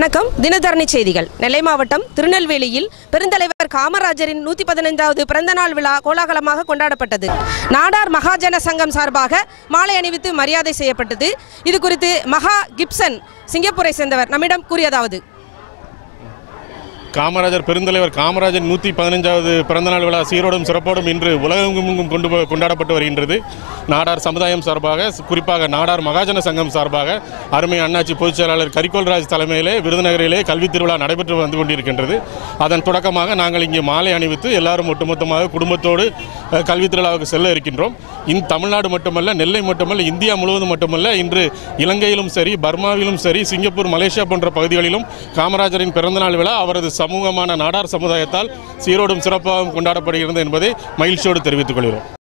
வணக்கம். தினதரணி செய்திகள். நெல்லை மாவட்டம் திருநெல்வேலியில் பெருந்தலைவர் காமராஜரின் 115வது பிறந்தநாள் விழா கோலாகலமாக கொண்டாடப்பட்டது. நாடார் மகாஜன சங்கம் சார்பாக மாலை அணிவித்து மரியாதை செய்யப்பட்டது. இது குறித்து மகா கிப்சன் சிங்கப்பூரை சேர்ந்தவர் நம்மிடம் கூறியதாவது: காமராஜர் பெருந்தலைவர் காமராஜர் 115வது பிறந்தநாள் விழா சீரோடும் சிறப்போடும் இன்று உலகெங்கும் கொண்டாடப்பட்டு வருகின்றது. நாடார் சமுதாயம் சார்பாக, குறிப்பாக நாடார் மகாஜன சங்கம் சார்பாக அருமை அண்ணாச்சி பொதுச் செயலாளர் கரிகோல்ராஜ் தலைமையிலே விருதுநகரிலே கல்வி திருவிழா நடைபெற்று வந்து கொண்டிருக்கின்றது. அதன் தொடக்கமாக நாங்கள் இங்கே மாலை அணிவித்து எல்லாரும் ஒட்டுமொத்தமாக குடும்பத்தோடு கல்வி திருவிழாவுக்கு செல்ல இருக்கின்றோம். தமிழ்நாடு மட்டுமல்ல, நெல்லை மட்டுமல்ல, இந்தியா முழுவதும் மட்டுமல்ல, இன்று இலங்கையிலும் சரி, பர்மாவிலும் சரி, சிங்கப்பூர், மலேசியா போன்ற பகுதிகளிலும் காமராஜரின் பிறந்தநாள் விழா அவரது சமூகமான நாடார் சமுதாயத்தால் சீரோடும் சிறப்பாகவும் கொண்டாடப்படுகிறது என்பதை மகிழ்ச்சியோடு தெரிவித்துக் கொள்கிறோம்.